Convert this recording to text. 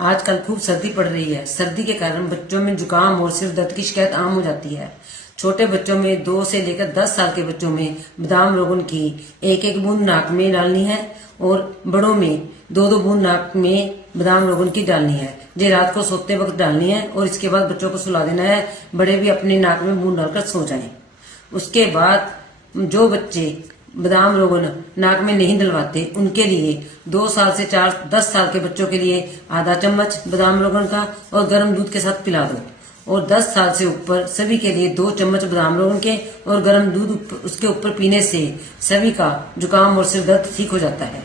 आजकल खूब सर्दी पड़ रही है। सर्दी के कारण बच्चों में जुकाम और सिर दर्द की शिकायत आम हो जाती है। छोटे बच्चों में 2 से लेकर 10 साल के बच्चों में बादाम रोगन की एक एक बूंद नाक में डालनी है और बड़ों में 2 2 बूंद नाक में बादाम रोगन की डालनी है। ये रात को सोते वक्त डालनी है और इसके बाद बच्चों को सुला देना है। बड़े भी अपनी नाक में बूंद डालकर सो जाएं। उसके बाद जो बच्चे बादाम रोगन नाक में नहीं डलवाते उनके लिए 2 साल से 10 साल के बच्चों के लिए आधा चम्मच बादाम रोगन का और गर्म दूध के साथ पिला दो। और 10 साल से ऊपर सभी के लिए 2 चम्मच बादाम रोगन के और गर्म दूध उसके ऊपर पीने से सभी का जुकाम और सिर दर्द ठीक हो जाता है।